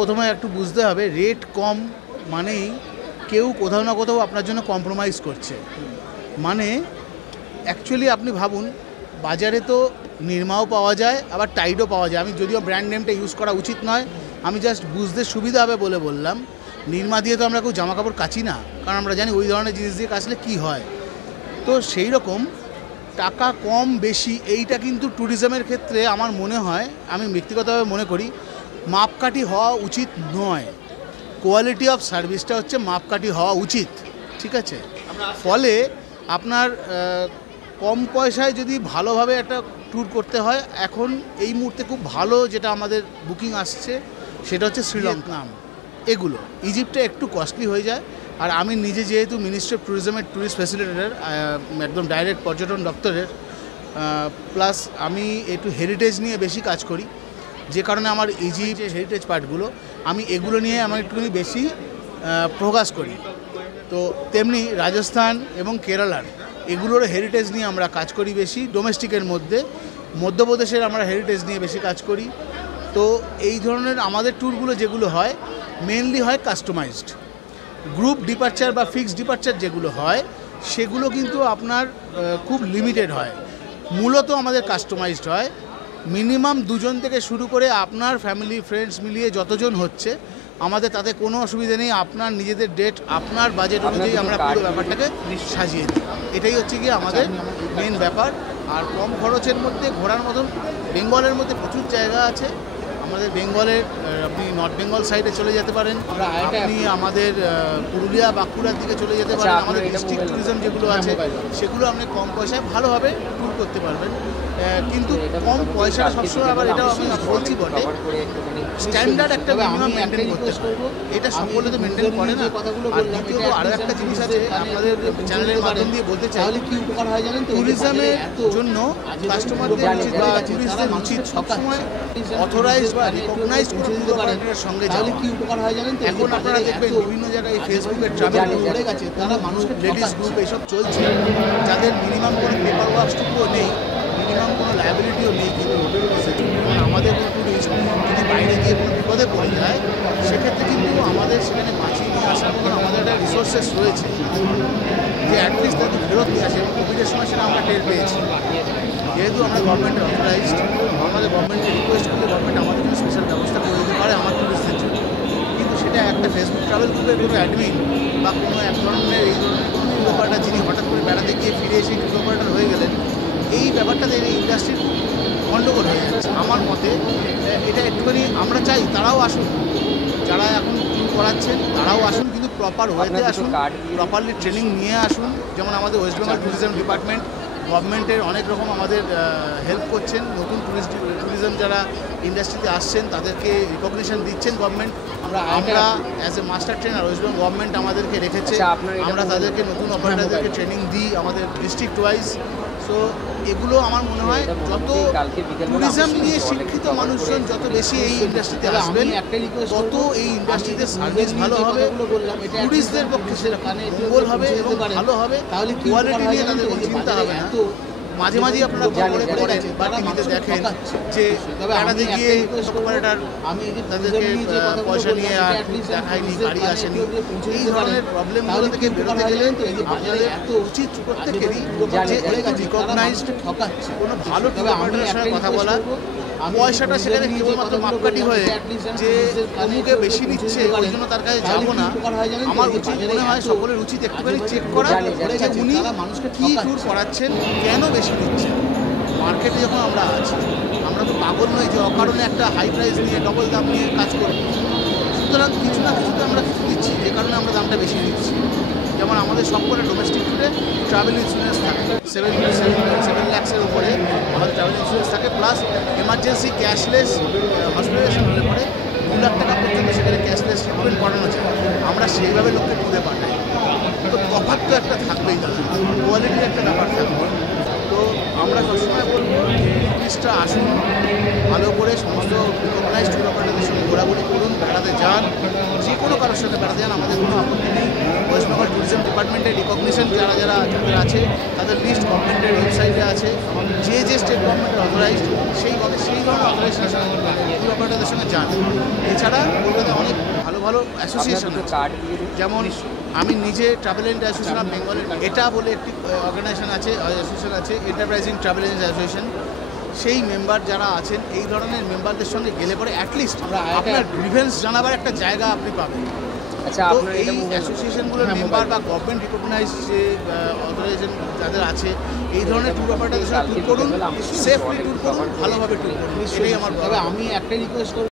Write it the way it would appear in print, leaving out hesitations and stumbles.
প্রথমে একটু বুঝতে হবে, রেট কম মানেই কেউ কোথাও না কোথাও আপনার জন্য কম্প্রোমাইজ করছে। মানে অ্যাকচুয়ালি আপনি ভাবুন, বাজারে তো নিরমাও পাওয়া যায়, আবার টাইডও পাওয়া যায়। আমি যদিও ব্র্যান্ড নেমটা ইউজ করা উচিত নয়, আমি জাস্ট বুঝতে সুবিধা হবে বলে বললাম। নিরমা দিয়ে তো আমরা কেউ জামা কাপড় কাচি না, কারণ আমরা জানি ওই ধরনের জিনিস দিয়ে কাচলে কী হয়। তো সেই রকম টাকা কম বেশি এইটা কিন্তু ট্যুরিজমের ক্ষেত্রে আমার মনে হয়, আমি ব্যক্তিগতভাবে মনে করি মাপকাঠি হওয়া উচিত নয়। কোয়ালিটি অফ সার্ভিসটা হচ্ছে মাপকাঠি হওয়া উচিত, ঠিক আছে? ফলে আপনার কম পয়সায় যদি ভালোভাবে একটা ট্যুর করতে হয়, এখন এই মুহূর্তে খুব ভালো যেটা আমাদের বুকিং আসছে সেটা হচ্ছে শ্রীলঙ্কা, এগুলো। ইজিপ্টে একটু কস্টলি হয়ে যায়। আর আমি নিজে যেহেতু মিনিস্ট্রি অফ ট্যুরিজমের ট্যুরিস্ট ফ্যাসিলিটেটর, একদম ডাইরেক্ট পর্যটন দপ্তরের, প্লাস আমি একটু হেরিটেজ নিয়ে বেশি কাজ করি, যে কারণে আমার ইজিপ্ট হেরিটেজ পার্টগুলো আমি এগুলো নিয়ে আমার একটুখানি বেশি প্রকাশ করি। তো তেমনি রাজস্থান এবং কেরালার এগুলোর হেরিটেজ নিয়ে আমরা কাজ করি বেশি। ডোমেস্টিকের মধ্যে মধ্যপ্রদেশের আমরা হেরিটেজ নিয়ে বেশি কাজ করি। তো এই ধরনের আমাদের ট্যুরগুলো যেগুলো হয় মেনলি হয় কাস্টমাইজড। গ্রুপ ডিপার্চার বা ফিক্সড ডিপার্চার যেগুলো হয় সেগুলো কিন্তু আপনার খুব লিমিটেড হয়, মূলত আমাদের কাস্টমাইজড হয়। মিনিমাম 2 জন থেকে শুরু করে আপনার ফ্যামিলি ফ্রেন্ডস মিলিয়ে যতজন হচ্ছে আমাদের তাতে কোনো অসুবিধা নেই। আপনার নিজেদের ডেট, আপনার বাজেট অনুযায়ী আমরা পুরো ব্যাপারটাকে সাজিয়ে দিই। এটাই হচ্ছে কি আমাদের মেন ব্যাপার। আর কম খরচের মধ্যে ঘোরার মতন বেঙ্গলের মধ্যে প্রচুর জায়গা আছে। আমাদের বেঙ্গলের আপনি নর্থ বেঙ্গল সাইডে চলে যেতে পারেন, আপনি আমাদের পুরুলিয়া বাঁকুড়ার দিকে চলে যেতে পারেন। আমাদের ডিস্ট্রিক্ট ট্যুরিজম যেগুলো আছে সেগুলো আপনি কম পয়সায় ভালোভাবে ট্যুর করতে পারবেন। কিন্তু কম পয়সাটা সবসময়, আবার এটাও আমি বলছি বটে, স্ট্যান্ডার্ড একটা মিনিমাম মেনটেন করতে পারবো। এটা সকলে তো মেনটেন করে না। আর দ্বিতীয়ত আরও একটা জিনিস আছে, আপনাদের চ্যানেলের মাধ্যম দিয়ে বলতে চাই, কি উপকার হয় জানেন তো, ট্যুরিজমের জন্য কাস্টমারদের উচিত বা ট্যুরিস্টদের উচিত সবসময় অথরাইজড বা রিকগনাইজড ট্যুর অপারেটরের সঙ্গে যাওয়া। কি উপকার হয় জানেন তো, এখন আপনারা দেখবেন বিভিন্ন জায়গায় ফেসবুকে ট্রাভেল করে গেছে, তারা মানুষকে লেডিস গ্রুপ এইসব চলছে, যাদের মিনিমাম কোনো পেপার ওয়ার্কসটুকুও নেই, মিনিমাম কোনো লায়াবিলিটিও নেই। কিন্তু আমাদের কোনো ট্যুরিস্ট যদি বাইরে গিয়ে কোনো বিপদে পড়ে যায়, সেক্ষেত্রে কিন্তু আমাদের সেখানে বাঁচিয়ে নিয়ে আসার মতন আমাদের একটা রিসোর্সেস রয়েছে, যে অ্যাটলিস্ট তাকে ফেরত নিয়ে আসে। এবং কোভিডের সময় সেটা আমরা টের পেয়েছি। যেহেতু আমরা গভর্নমেন্টের অথরাইজড, আমাদের গভর্নমেন্টকে রিকোয়েস্ট করলে গভর্নমেন্ট আমাদের জন্য স্পেশাল ব্যবস্থা করে দিতে পারে আমার ট্যুরিস্টদের জন্য। কিন্তু সেটা একটা ফেসবুক ট্রাভেল গ্রুপের কোনো অ্যাডমিন বা কোনো এক ধরনের এই ধরনের কোনো ট্যুর অপারেটর যিনি হঠাৎ করে বেড়াতে গিয়ে ফিরে এসে ট্যুর অপারেটর হয়ে গেলেন, এই ব্যাপারটাতে এই ইন্ডাস্ট্রির গণ্ডগোল হয়ে যাচ্ছে। আমার মতে এটা একটুখানি আমরা চাই তারাও আসুন, যারা এখন ট্যুর করাচ্ছেন তারাও আসুন, কিন্তু প্রপার ওয়েতে আসুন, প্রপারলি ট্রেনিং নিয়ে আসুন। যেমন আমাদের ওয়েস্ট বেঙ্গল ট্যুরিজম ডিপার্টমেন্ট গভর্নমেন্টের অনেক রকম আমাদের হেল্প করছেন। নতুন ট্যুরিজম যারা ইন্ডাস্ট্রিতে আসছেন তাদেরকে রিকগনিশন দিচ্ছেন গভর্নমেন্ট। আমরা as a master trainer West Bengal government আমাদেরকে রেখেছে, আমরা তাদেরকে নতুন অপারেটরদেরকে ট্রেনিং দিই আমাদের ডিস্ট্রিক্ট ওয়াইজ। সো এগুলো আমার মনে হয় যত ট্যুরিজম নিয়ে শিক্ষিত মানুষজন যত বেশি এই ইন্ডাস্ট্রিতে আসবেন, তত এই ইন্ডাস্ট্রিতে সার্ভিস ভালো হবে, ট্যুরিস্টদের পক্ষে সেটা মঙ্গল হবে এবং ভালো হবে। তাহলে কোয়ালিটি নিয়ে তাদের কোনো চিন্তা হবে না। মাঝে মাঝে আপনারা খবরে পড়েন বা টিভিতে দেখেন যে বেড়াতে গিয়ে অপারেটর তাদেরকে পয়সা নিয়ে আর দেখায়নি, গাড়ি আসেনি। এই ধরনের প্রবলেমগুলো থেকে বেরোতে গেলে আপনাদের উচিত প্রত্যেকেরই যে রিকগনাইজড ঠকাচ্ছে কোনো ভালো ট্যুর অপারেটরের সঙ্গে কথা বলা। পয়সাটা সেখানে কেবলমাত্র মাপকাঠি হয়ে যে অমুকে বেশি নিচ্ছে ওই জন্য তার কাছে যাবো না। আমার উচিত মনে হয় সকলের উচিত একটুখানি চেক করা যে উনি মানুষকে কী ট্যুর করাচ্ছেন, কেন বেশি নিচ্ছেন। মার্কেটে যখন আমরা আছি, আমরা তো পাগল নই যে অকারণে একটা হাই প্রাইস নিয়ে ডবল দাম নিয়ে কাজ করি। সুতরাং কিছু না কিছুতে আমরা কিছু দিচ্ছি যে কারণে আমরা দামটা বেশি নিচ্ছি। যেমন আমাদের সবকটা ডোমেস্টিক ট্যুরে ট্রাভেল ইন্স্যুরেন্স থাকে, 7 লাখসের উপরে আমাদের ট্রাভেল ইন্স্যুরেন্স থাকে, প্লাস এমার্জেন্সি ক্যাশলেস হসপিটালাইজেশন হলে পরে 2 লাখ টাকা পর্যন্ত সেখানে ক্যাশলেস ট্রিটমেন্ট করানো যায়। আমরা সেইভাবে লোককে ট্যুরে পাঠাই। তো তফাৎ তো একটা থাকবেই, দাদা কোয়ালিটির একটা ব্যাপার থাকবে। তো আমরা সবসময় বলবো যে টুরিস্টরা আসুন, ভালো করে সমস্ত রিকগনাইজড ট্যুর অপারেটরদের সঙ্গে ঘোরাঘুরি করুন, বেড়াতে যান, যে কোনো কারোর সাথে বেড়াতে যান, আমাদের কোনো আপত্তি নেই। ওয়েস্ট বেঙ্গল ট্যুরিজম ডিপার্টমেন্টের রিকগনিশন যাদের আছে তাদের লিস্ট গভর্নমেন্টের ওয়েবসাইটে আছে। যে স্টেট গভর্নমেন্টের অথরাইজড সেই ধরনের অথরাইজের সঙ্গে ট্যুর অপারেটরদের সঙ্গে যান। এছাড়া কলকাতায় অনেক ভালো ভালো অ্যাসোসিয়েশন আছে, যেমন আমি নিজে ট্রাভেল এজেন্ট অ্যাসোসিয়েশন অফ বেঙ্গলের এটা বলে একটি অর্গানাইজেশন আছে, অ্যাসোসিয়েশন আছে, এন্টারপ্রাইজিং ট্রাভেল এজেন্ট অ্যাসোসিয়েশন। সেই মেম্বার যারা আছেন, এই ধরনের মেম্বারদের সঙ্গে গেলে পরে অ্যাটলিস্ট আপনার গ্রিভেন্স জানাবার একটা জায়গা আপনি পাবেন। আচ্ছা, তো এই অ্যাসোসিয়েশনগুলোর মেম্বার বা গভর্নমেন্ট রিকগনাইজ যে অথরাইজেশন যাদের আছে, এই ধরনের ট্যুর অপারেটরদের সঙ্গে ট্যুর করুন, সেফলি ট্যুর করুন, ভালোভাবে ট্যুর করুন, এটাই আমার। তবে আমি একটাই রিকোয়েস্ট করব,